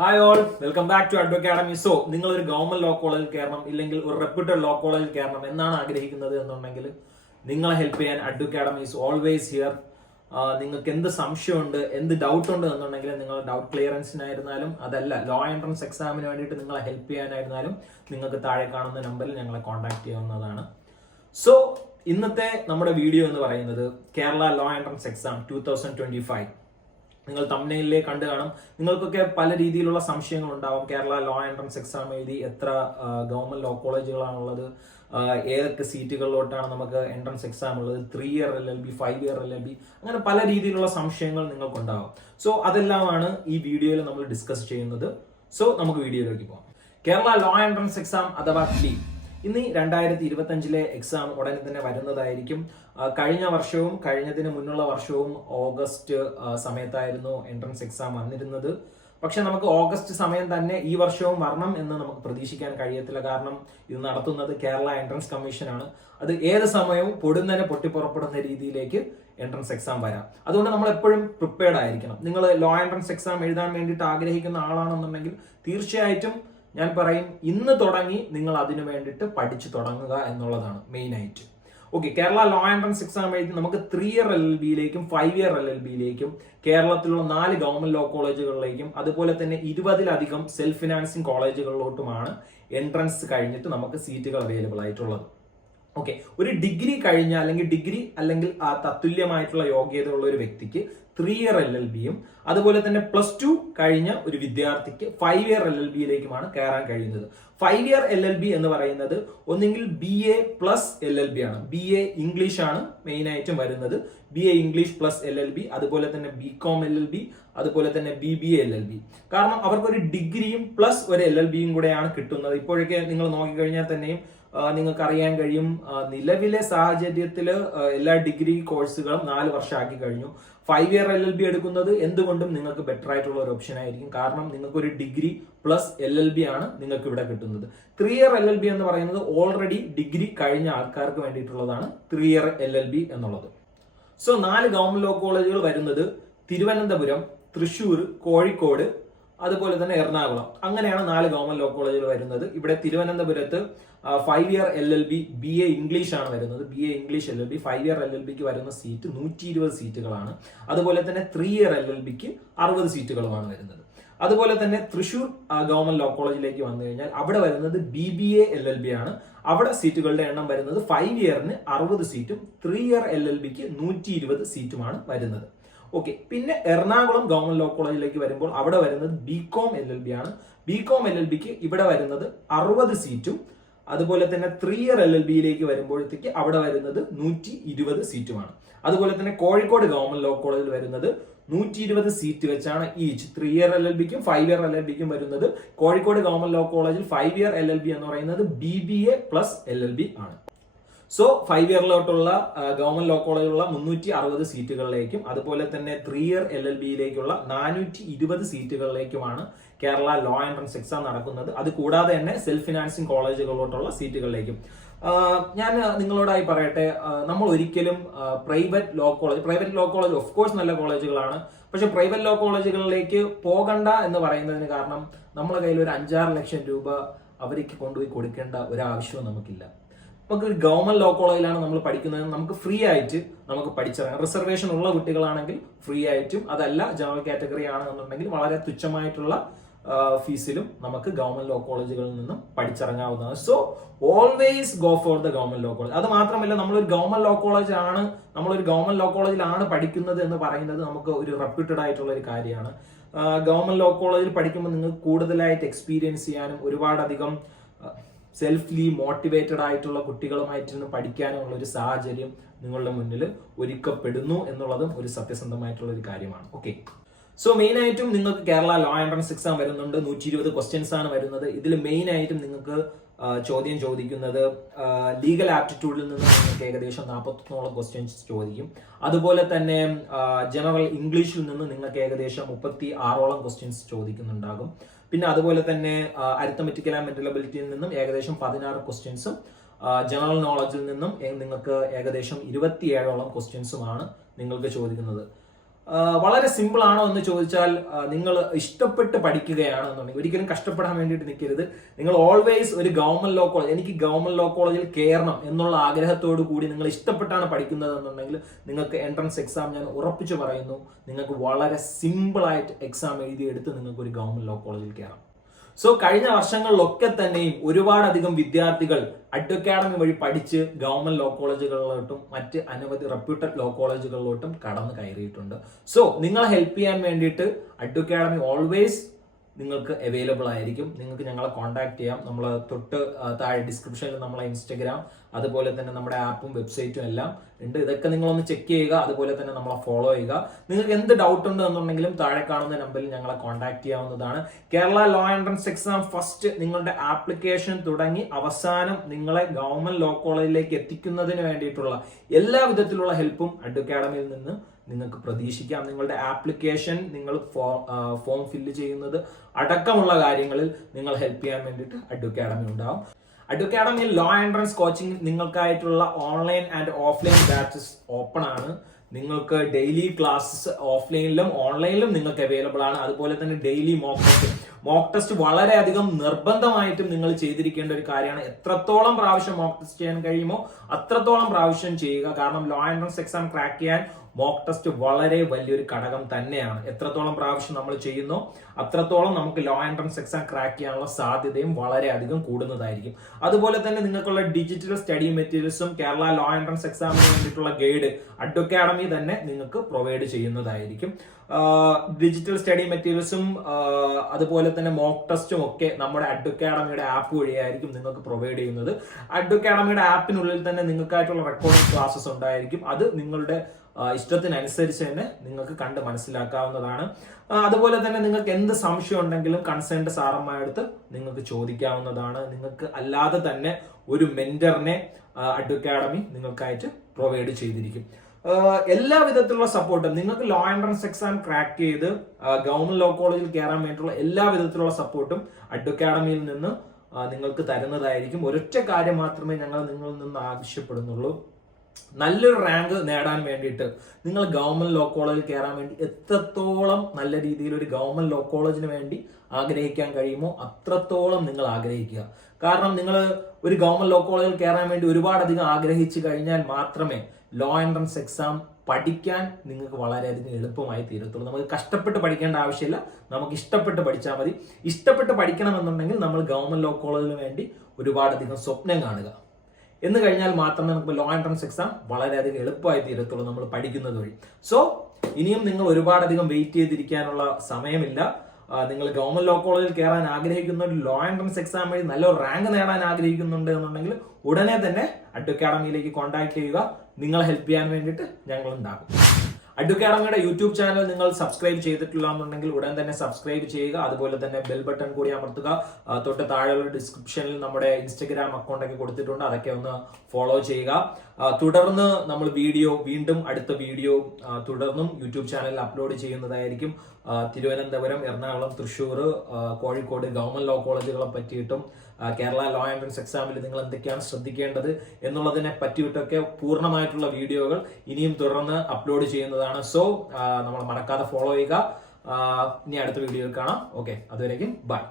Hi all, welcome back to Adva Academy. So നിങ്ങൾ ഒരു government law കോളേജിൽ കയറണം, ഇല്ലെങ്കിൽ ഒരു റെപ്യൂട്ടഡ് ലോ കോളേജിൽ കയറണം എന്നാണ് ആഗ്രഹിക്കുന്നത് എന്നുണ്ടെങ്കിൽ നിങ്ങളെ ഹെൽപ്പ് ചെയ്യാൻ അഡ്വ അക്കാഡമി ഈസ് ഓൾവേസ് ഹിയർ. നിങ്ങൾക്ക് എന്ത് സംശയമുണ്ട്, എന്ത് ഡൗട്ട് ഉണ്ട് എന്നുണ്ടെങ്കിൽ നിങ്ങൾ ഡൗട്ട് ക്ലിയറൻസിനായിരുന്നാലും അതല്ല ലോ എൻട്രൻസ് എക്സാമിന് വേണ്ടിയിട്ട് നിങ്ങളെ ഹെൽപ്പ് ചെയ്യാനായിരുന്നാലും നിങ്ങൾക്ക് താഴെ കാണുന്ന നമ്പറിൽ ഞങ്ങളെ കോൺടാക്ട് ചെയ്യാവുന്നതാണ്. സോ ഇന്നത്തെ നമ്മുടെ വീഡിയോ എന്ന് പറയുന്നത് കേരള ലോ എൻട്രൻസ് എക്സാം 2025. നിങ്ങൾ തംബ്നെയിലിലെ കണ്ടു കാണും. നിങ്ങൾക്കൊക്കെ പല രീതിയിലുള്ള സംശയങ്ങൾ ഉണ്ടാവും. കേരള ലോ എൻട്രൻസ് എക്സാം എഴുതി എത്ര ഗവൺമെന്റ് ലോ കോളേജുകളാണുള്ളത്, ഏതൊക്കെ സീറ്റുകളിലോട്ടാണ് നമുക്ക് എൻട്രൻസ് എക്സാം ഉള്ളത്, 3 ഇയർ LLB, 5 ഇയർ LLB, അങ്ങനെ പല രീതിയിലുള്ള സംശയങ്ങൾ നിങ്ങൾക്കുണ്ടാവും. സോ അതെല്ലാമാണ് ഈ വീഡിയോയിൽ നമ്മൾ ഡിസ്കസ് ചെയ്യുന്നത്. സോ നമുക്ക് വീഡിയോയിലേക്ക് പോകാം. കേരള ലോ എൻട്രൻസ് എക്സാം അഥവാ ക്ലീ ഇനി 2025 എക്സാം ഉടനെ തന്നെ വരുന്നതായിരിക്കും. കഴിഞ്ഞ വർഷവും കഴിഞ്ഞതിന് മുന്നുള്ള വർഷവും ഓഗസ്റ്റ് സമയത്തായിരുന്നു എൻട്രൻസ് എക്സാം വന്നിരുന്നത്. പക്ഷെ നമുക്ക് ഓഗസ്റ്റ് സമയം തന്നെ ഈ വർഷവും വരണം എന്ന് നമുക്ക് പ്രതീക്ഷിക്കാൻ കഴിയത്തില്ല. കാരണം ഇത് നടത്തുന്നത് കേരള എൻട്രൻസ് കമ്മീഷനാണ്. അത് ഏത് സമയവും പൊടുന്നതിനെ പൊട്ടിപ്പുറപ്പെടുന്ന രീതിയിലേക്ക് എൻട്രൻസ് എക്സാം വരാം. അതുകൊണ്ട് നമ്മൾ എപ്പോഴും പ്രിപ്പയർഡ് ആയിരിക്കണം. നിങ്ങൾ ലോ എൻട്രൻസ് എക്സാം എഴുതാൻ വേണ്ടിയിട്ട് ആഗ്രഹിക്കുന്ന ആളാണെന്നുണ്ടെങ്കിൽ തീർച്ചയായിട്ടും ഞാൻ പറയും, ഇന്ന് തുടങ്ങി നിങ്ങൾ അതിനു വേണ്ടിയിട്ട് പഠിച്ചു തുടങ്ങുക എന്നുള്ളതാണ് മെയിൻ ആയിട്ട്. Okay, Kerala law entrance exam എഴുതി നമുക്ക് 3 ഇയർ LLBയിലേക്കും 5 ഇയർ LLBയിലേക്കും കേരളത്തിലുള്ള 4 ഗവൺമെന്റ് ലോ കോളേജുകളിലേക്കും അതുപോലെ തന്നെ 20-ലധികം സെൽഫ് ഫിനാൻസിങ് കോളേജുകളിലോട്ടുമാണ് എൻട്രൻസ് കഴിഞ്ഞിട്ട് നമുക്ക് സീറ്റുകൾ അവൈലബിൾ ആയിട്ടുള്ളത്. ഓക്കെ, ഒരു ഡിഗ്രി കഴിഞ്ഞ അല്ലെങ്കിൽ ആ തത്തുല്യമായിട്ടുള്ള യോഗ്യതയുള്ള ഒരു വ്യക്തിക്ക് 3 ഇയർ LLBയും അതുപോലെ തന്നെ +2 കഴിഞ്ഞ ഒരു വിദ്യാർത്ഥിക്ക് 5 ഇയർ LLBയിലേക്കുമാണ് കയറാൻ കഴിയുന്നത്. 5 ഇയർ LLB എന്ന് പറയുന്നത് ഒന്നെങ്കിൽ BA പ്ലസ് LLB ആണ്. BA ഇംഗ്ലീഷ് ആണ് മെയിൻ ആയിട്ടും വരുന്നത്. BA ഇംഗ്ലീഷ് പ്ലസ് LLB, അതുപോലെ തന്നെ BCom LLB, അതുപോലെ തന്നെ BBA LLB. കാരണം അവർക്കൊരു ഡിഗ്രിയും പ്ലസ് ഒരു LLBയും കൂടെയാണ് കിട്ടുന്നത്. ഇപ്പോഴൊക്കെ നിങ്ങൾ നോക്കിക്കഴിഞ്ഞാൽ തന്നെയും നിങ്ങൾക്ക് അറിയാൻ കഴിയും, നിലവിലെ സാഹചര്യത്തിൽ എല്ലാ ഡിഗ്രി കോഴ്സുകളും 4 വർഷമാക്കി കഴിഞ്ഞു. 5 ഇയർ LLB എടുക്കുന്നത് എന്തുകൊണ്ടും നിങ്ങൾക്ക് ബെറ്റർ ആയിട്ടുള്ള ഒരു ഓപ്ഷൻ ആയിരിക്കും. കാരണം നിങ്ങൾക്ക് ഒരു ഡിഗ്രി പ്ലസ് LLB ആണ് നിങ്ങൾക്ക് ഇവിടെ കിട്ടുന്നത്. 3 ഇയർ LLB എന്ന് പറയുന്നത് ഓൾറെഡി ഡിഗ്രി കഴിഞ്ഞ ആൾക്കാർക്ക് വേണ്ടിയിട്ടുള്ളതാണ് 3 ഇയർ LLB എന്നുള്ളത്. സോ 4 ഗവൺമെന്റ് ലോ കോളേജുകൾ വരുന്നത് തിരുവനന്തപുരം, തൃശ്ശൂർ, കോഴിക്കോട്, അതുപോലെ തന്നെ എറണാകുളം. അങ്ങനെയാണ് 4 ഗവൺമെന്റ് ലോ കോളേജുകൾ വരുന്നത്. ഇവിടെ തിരുവനന്തപുരത്ത് 5 ഇയർ LLB BA ഇംഗ്ലീഷ് ആണ് വരുന്നത്. BA ഇംഗ്ലീഷ് LLB 5 ഇയർ LLBക്ക് വരുന്ന സീറ്റ് 120 സീറ്റുകളാണ്. അതുപോലെ തന്നെ 3 ഇയർ LLBക്ക് 60 സീറ്റുകളുമാണ് വരുന്നത്. അതുപോലെ തന്നെ തൃശ്ശൂർ ഗവൺമെന്റ് ലോ കോളേജിലേക്ക് വന്നു കഴിഞ്ഞാൽ അവിടെ വരുന്നത് BBA LLB ആണ്. അവിടെ സീറ്റുകളുടെ എണ്ണം വരുന്നത് 5 ഇയറിന് 60 സീറ്റും 3 ഇയർ LLBക്ക് 120 സീറ്റുമാണ് വരുന്നത്. ഓക്കെ, പിന്നെ എറണാകുളം ഗവൺമെന്റ് ലോ കോളേജിലേക്ക് വരുമ്പോൾ അവിടെ വരുന്നത് BCom LLB ആണ്. BCom LLBക്ക് ഇവിടെ വരുന്നത് 60 സീറ്റും അതുപോലെ തന്നെ 3 ഇയർ LLBയിലേക്ക് വരുമ്പോഴത്തേക്ക് അവിടെ വരുന്നത് 120 സീറ്റുമാണ്. അതുപോലെ തന്നെ കോഴിക്കോട് ഗവൺമെന്റ് ലോ കോളേജിൽ വരുന്നത് 120 സീറ്റ് വെച്ചാണ് ഈച്ച് 3 ഇയർ LLBക്കും 5 ഇയർ LLBക്കും വരുന്നത്. കോഴിക്കോട് ഗവൺമെന്റ് ലോ കോളേജിൽ 5 ഇയർ LLB എന്ന് പറയുന്നത് BBA പ്ലസ് LLB ആണ്. സോ 5 ഇയറിലോട്ടുള്ള ഗവൺമെന്റ് ലോ കോളേജിലുള്ള 360 സീറ്റുകളിലേക്കും അതുപോലെ തന്നെ 3 ഇയർ LLBയിലേക്കുള്ള 420 സീറ്റുകളിലേക്കുമാണ് കേരള ലോ എൻട്രൻസ് എക്സാം നടക്കുന്നത്. അത് കൂടാതെ തന്നെ സെൽഫ് ഫിനാൻസിങ് കോളേജുകളിലോട്ടുള്ള സീറ്റുകളിലേക്കും. ഞാൻ നിങ്ങളോടായി പറയട്ടെ, നമ്മൾ ഒരിക്കലും private law college of course നല്ല കോളേജുകളാണ്. പക്ഷെ പ്രൈവറ്റ് ലോ കോളേജുകളിലേക്ക് പോകണ്ട എന്ന് പറയുന്നതിന് കാരണം നമ്മളെ കയ്യിൽ ഒരു 5-6 ലക്ഷം രൂപ അവർക്ക് കൊണ്ടുപോയി കൊടുക്കേണ്ട ഒരു ആവശ്യവും നമുക്കില്ല. നമുക്ക് ഗവൺമെന്റ് ലോ കോളേജിലാണ് നമ്മൾ പഠിക്കുന്നത്. നമുക്ക് ഫ്രീ ആയിട്ട് നമുക്ക് പഠിച്ചിറങ്ങാം. റിസർവേഷൻ ഉള്ള കുട്ടികളാണെങ്കിൽ ഫ്രീ ആയിട്ടും, അതല്ല ജനറൽ കാറ്റഗറി ആണെന്നുണ്ടെങ്കിൽ വളരെ തുച്ഛമായിട്ടുള്ള ഫീസിലും നമുക്ക് ഗവൺമെന്റ് ലോ കോളേജുകളിൽ നിന്നും പഠിച്ചിറങ്ങാവുന്നതാണ്. So always go for the government law college. അത് മാത്രമല്ല, നമ്മളൊരു ഗവൺമെന്റ് ലോ കോളേജിലാണ് പഠിക്കുന്നത് എന്ന് പറയുന്നത് നമുക്ക് ഒരു റെപ്യൂട്ടഡ് ആയിട്ടുള്ള ഒരു കാര്യമാണ്. ഗവൺമെന്റ് ലോ കോളേജിൽ പഠിക്കുമ്പോൾ നിങ്ങൾക്ക് കൂടുതലായിട്ട് എക്സ്പീരിയൻസ് ചെയ്യാനും ഒരുപാടധികം സെൽഫ്ലി മോട്ടിവേറ്റഡ് ആയിട്ടുള്ള കുട്ടികളുമായിട്ടിരുന്ന് പഠിക്കാനുള്ള ഒരു സാഹചര്യം നിങ്ങളുടെ മുന്നിൽ ഒരുക്കപ്പെടുന്നു എന്നുള്ളതും ഒരു സത്യസന്ധമായിട്ടുള്ള ഒരു കാര്യമാണ്. ഓക്കെ, സോ മെയിൻ ആയിട്ടും നിങ്ങൾക്ക് കേരള ലോ എൻട്രൻസ് എക്സാം വരുന്നുണ്ട്. 120 ക്വസ്റ്റ്യൻസ് ആണ് വരുന്നത്. ഇതിൽ മെയിൻ ആയിട്ടും നിങ്ങൾക്ക് ചോദ്യം ചോദിക്കുന്നത് ലീഗൽ ആപ്റ്റിറ്റ്യൂഡിൽ നിന്ന് നിങ്ങൾക്ക് ഏകദേശം 41 ക്വസ്റ്റ്യൻസ് ചോദിക്കും. അതുപോലെ തന്നെ ജനറൽ ഇംഗ്ലീഷിൽ നിന്ന് നിങ്ങൾക്ക് ഏകദേശം 36 ക്വസ്റ്റ്യൻസ് ചോദിക്കുന്നുണ്ടാകും. പിന്നെ അതുപോലെ തന്നെ അരിത്തമെറ്റിക്കൽ ആൻഡ് മെന്റൽ എബിലിറ്റിയിൽ നിന്നും ഏകദേശം 16 ക്വസ്റ്റ്യൻസും ജനറൽ നോളജിൽ നിന്നും നിങ്ങൾക്ക് ഏകദേശം 27 ക്വസ്റ്റ്യൻസുമാണ് നിങ്ങൾക്ക് ചോദിക്കുന്നത്. വളരെ സിമ്പിൾ ആണോ എന്ന് ചോദിച്ചാൽ നിങ്ങൾ ഇഷ്ടപ്പെട്ട് പഠിക്കുകയാണെന്നുണ്ടെങ്കിൽ ഒരിക്കലും കഷ്ടപ്പെടാൻ വേണ്ടിയിട്ട് നിൽക്കരുത്. നിങ്ങൾ ഓൾവേസ് ഒരു ഗവൺമെന്റ് ലോ കോളേജ്, എനിക്ക് ഗവൺമെന്റ് ലോ കോളേജിൽ കയറണം എന്നുള്ള ആഗ്രഹത്തോടു കൂടി നിങ്ങൾ ഇഷ്ടപ്പെട്ടാണ് പഠിക്കുന്നത് എന്നുണ്ടെങ്കിൽ നിങ്ങൾക്ക് എൻട്രൻസ് എക്സാം ഞാൻ ഉറപ്പിച്ചു പറയുന്നു, നിങ്ങൾക്ക് വളരെ സിമ്പിളായിട്ട് എക്സാം എഴുതിയെടുത്ത് നിങ്ങൾക്ക് ഒരു ഗവൺമെന്റ് ലോ കോളേജിൽ കയറാം. സോ കഴിഞ്ഞ വർഷങ്ങളിലൊക്കെ തന്നെയും ഒരുപാടധികം വിദ്യാർത്ഥികൾ അക്കാഡമി വഴി പഠിച്ച് ഗവൺമെന്റ് ലോ കോളേജുകളിലോട്ടും മറ്റ് അനവധി റെപ്യൂട്ടഡ് ലോ കോളേജുകളിലോട്ടും കടന്നു കയറിയിട്ടുണ്ട്. സോ നിങ്ങളെ ഹെൽപ്പ് ചെയ്യാൻ വേണ്ടിയിട്ട് അക്കാഡമി ഓൾവേസ് നിങ്ങൾക്ക് അവൈലബിൾ ആയിരിക്കും. നിങ്ങൾക്ക് ഞങ്ങളെ കോൺടാക്ട് ചെയ്യാം. നമ്മൾ തൊട്ട് താഴെ ഡിസ്ക്രിപ്ഷനിൽ നമ്മളെ ഇൻസ്റ്റഗ്രാം, അതുപോലെ തന്നെ നമ്മുടെ ആപ്പും വെബ്സൈറ്റും എല്ലാം ഉണ്ട്. ഇതൊക്കെ നിങ്ങളൊന്ന് ചെക്ക് ചെയ്യുക, അതുപോലെ തന്നെ നമ്മളെ ഫോളോ ചെയ്യുക. നിങ്ങൾക്ക് എന്ത് ഡൗട്ട് ഉണ്ട് എന്നുണ്ടെങ്കിലും താഴെ കാണുന്ന നമ്പറിൽ ഞങ്ങളെ കോൺടാക്ട് ചെയ്യാവുന്നതാണ്. Kerala law entrance exam first നിങ്ങളുടെ ആപ്ലിക്കേഷൻ തുടങ്ങി അവസാനം നിങ്ങളെ ഗവൺമെന്റ് ലോ കോളേജിലേക്ക് എത്തിക്കുന്നതിന് വേണ്ടിയിട്ടുള്ള എല്ലാ വിധത്തിലുള്ള ഹെൽപ്പും അക്കാഡമിയിൽ നിന്ന് നിങ്ങൾക്ക് പ്രതീക്ഷിക്കാം. നിങ്ങളുടെ ആപ്ലിക്കേഷൻ, നിങ്ങൾ ഫോം ഫില്ല് ചെയ്യുന്നത് അടക്കമുള്ള കാര്യങ്ങളിൽ നിങ്ങൾ ഹെൽപ്പ് ചെയ്യാൻ വേണ്ടിയിട്ട് അക്കാഡമി ഉണ്ടാവും. അക്കാഡമിയിൽ ലോ എൻട്രൻസ് കോച്ചിങ് നിങ്ങൾക്കായിട്ടുള്ള online and offline batches open ആണ്. നിങ്ങൾക്ക് ഡെയിലി ക്ലാസ്സസ് ഓഫ്ലൈനിലും ഓൺലൈനിലും നിങ്ങൾക്ക് അവൈലബിൾ ആണ്. അതുപോലെ തന്നെ ഡെയിലി മോക്ക് ടെസ്റ്റ് വളരെയധികം നിർബന്ധമായിട്ടും നിങ്ങൾ ചെയ്തിരിക്കേണ്ട ഒരു കാര്യമാണ്. എത്രത്തോളം പ്രാവശ്യം മോക്ക് ടെസ്റ്റ് ചെയ്യാൻ കഴിയുമോ അത്രത്തോളം പ്രാവശ്യം ചെയ്യുക. കാരണം ലോ എൻട്രൻസ് എക്സാം ക്രാക്ക് ചെയ്യാൻ മോക്ക് ടെസ്റ്റ് വളരെ വലിയൊരു ഘടകം തന്നെയാണ്. എത്രത്തോളം പ്രാവശ്യം നമ്മൾ ചെയ്യുന്നോ അത്രത്തോളം നമുക്ക് ലോ എൻട്രൻസ് എക്സാം ക്രാക്ക് ചെയ്യാനുള്ള സാധ്യതയും വളരെയധികം കൂടുന്നതായിരിക്കും. അതുപോലെ തന്നെ നിങ്ങൾക്കുള്ള ഡിജിറ്റൽ സ്റ്റഡി മെറ്റീരിയൽസും കേരള ലോ എൻട്രൻസ് എക്സാമിന് വേണ്ടിയിട്ടുള്ള ഗൈഡ് അക്കാഡമി തന്നെ നിങ്ങൾക്ക് പ്രൊവൈഡ് ചെയ്യുന്നതായിരിക്കും. ഡിജിറ്റൽ സ്റ്റഡി മെറ്റീരിയൽസും അതുപോലെ തന്നെ മോക്ക് ടെസ്റ്റും ഒക്കെ നമ്മുടെ അക്കാഡമിയുടെ ആപ്പ് വഴിയായിരിക്കും നിങ്ങൾക്ക് പ്രൊവൈഡ് ചെയ്യുന്നത്. അക്കാഡമിയുടെ ആപ്പിനുള്ളിൽ തന്നെ നിങ്ങൾക്കായിട്ടുള്ള റെക്കോർഡിംഗ് ക്ലാസ്സസ് ഉണ്ടായിരിക്കും. അത് നിങ്ങളുടെ ഇഷ്ടത്തിനനുസരിച്ച് തന്നെ നിങ്ങൾക്ക് കണ്ട് മനസ്സിലാക്കാവുന്നതാണ്. അതുപോലെ തന്നെ നിങ്ങൾക്ക് എന്ത് സംശയം ഉണ്ടെങ്കിലും കൺസേൺഡ് സാറന്മാരടുത്ത് നിങ്ങൾക്ക് ചോദിക്കാവുന്നതാണ്. നിങ്ങൾക്ക് അല്ലാതെ തന്നെ ഒരു മെന്ററിനെ അക്കാഡമി നിങ്ങൾക്കായിട്ട് പ്രൊവൈഡ് ചെയ്തിരിക്കും. എല്ലാ വിധത്തിലുള്ള സപ്പോർട്ടും നിങ്ങൾക്ക് ലോ എൻട്രൻസ് എക്സാം ക്രാക്ക് ചെയ്ത് ഗവൺമെന്റ് ലോ കോളേജിൽ കയറാൻ വേണ്ടിയിട്ടുള്ള എല്ലാ വിധത്തിലുള്ള സപ്പോർട്ടും അക്കാഡമിയിൽ നിന്ന് നിങ്ങൾക്ക് തരുന്നതായിരിക്കും. ഒരൊറ്റ കാര്യം മാത്രമേ ഞങ്ങൾ നിങ്ങളിൽ നിന്ന് ആവശ്യപ്പെടുന്നുള്ളൂ. നല്ലൊരു റാങ്ക് നേടാൻ വേണ്ടിയിട്ട് നിങ്ങൾ ഗവൺമെന്റ് ലോ കോളേജിൽ കയറാൻ വേണ്ടി എത്രത്തോളം നല്ല രീതിയിൽ ഒരു ഗവൺമെന്റ് ലോ കോളേജിന് വേണ്ടി ആഗ്രഹിക്കാൻ കഴിയുമോ അത്രത്തോളം നിങ്ങൾ ആഗ്രഹിക്കുക. കാരണം നിങ്ങൾ ഒരു ഗവൺമെന്റ് ലോ കോളേജിൽ കയറാൻ വേണ്ടി ഒരുപാടധികം ആഗ്രഹിച്ചു കഴിഞ്ഞാൽ മാത്രമേ ലോ എൻട്രൻസ് എക്സാം പഠിക്കാൻ നിങ്ങൾക്ക് വളരെയധികം എളുപ്പമായി തീരത്തുള്ളൂ. നമുക്ക് കഷ്ടപ്പെട്ട് പഠിക്കേണ്ട ആവശ്യമില്ല, നമുക്ക് ഇഷ്ടപ്പെട്ട് പഠിച്ചാൽ മതി. ഇഷ്ടപ്പെട്ട് പഠിക്കണമെന്നുണ്ടെങ്കിൽ നമ്മൾ ഗവൺമെന്റ് ലോ കോളേജിന് വേണ്ടി ഒരുപാടധികം സ്വപ്നം കാണുക എന്ന് കഴിഞ്ഞാൽ മാത്രമേ നമുക്ക് ലോ എൻട്രൻസ് എക്സാം വളരെയധികം എളുപ്പമായി തീരത്തുള്ളൂ നമ്മൾ പഠിക്കുന്നത് വഴി. സോ ഇനിയും നിങ്ങൾ ഒരുപാടധികം വെയിറ്റ് ചെയ്തിരിക്കാനുള്ള സമയമില്ല. നിങ്ങൾ ഗവൺമെന്റ് ലോ കോളേജിൽ കയറാൻ ആഗ്രഹിക്കുന്ന ഒരു ലോ എൻട്രൻസ് എക്സാം വഴി നല്ല റാങ്ക് നേടാൻ ആഗ്രഹിക്കുന്നുണ്ട് എന്നുണ്ടെങ്കിൽ ഉടനെ തന്നെ അക്കാഡമിയിലേക്ക് കോൺടാക്ട് ചെയ്യുക. നിങ്ങളെ ഹെൽപ്പ് ചെയ്യാൻ വേണ്ടിയിട്ട് ഞങ്ങൾ ഉണ്ടാകും. അക്കാഡമിയുടെ യൂട്യൂബ് ചാനൽ നിങ്ങൾ സബ്സ്ക്രൈബ് ചെയ്തിട്ടില്ല എന്നുണ്ടെങ്കിൽ ഉടൻ തന്നെ സബ്സ്ക്രൈബ് ചെയ്യുക. അതുപോലെ തന്നെ ബെൽ ബട്ടൺ കൂടി അമർത്തുക. തൊട്ട് താഴെയുള്ള ഡിസ്ക്രിപ്ഷനിൽ നമ്മുടെ ഇൻസ്റ്റഗ്രാം അക്കൗണ്ട് ഒക്കെ കൊടുത്തിട്ടുണ്ട്, അതൊക്കെ ഒന്ന് ഫോളോ ചെയ്യുക. തുടർന്ന് നമ്മൾ വീണ്ടും അടുത്ത വീഡിയോ തുടർന്നും യൂട്യൂബ് ചാനലിൽ അപ്ലോഡ് ചെയ്യുന്നതായിരിക്കും. തിരുവനന്തപുരം, എറണാകുളം, തൃശ്ശൂർ, കോഴിക്കോട് ഗവൺമെന്റ് ലോ കോളേജുകളെ പറ്റിയിട്ടും കേരള ലോ എൻട്രൻസ് എക്സാമിൽ നിങ്ങൾ എന്തൊക്കെയാണ് ശ്രദ്ധിക്കേണ്ടത് എന്നുള്ളതിനെ പറ്റിയിട്ടൊക്കെ പൂർണ്ണമായിട്ടുള്ള വീഡിയോകൾ ഇനിയും തുടർന്ന് അപ്ലോഡ് ചെയ്യുന്നതാണ്. സോ നമ്മൾ മറക്കാതെ ഫോളോ ചെയ്യുക. ഇനി അടുത്ത വീഡിയോയിൽ കാണാം. ഓക്കെ, അതുവരേക്കും ബൈ.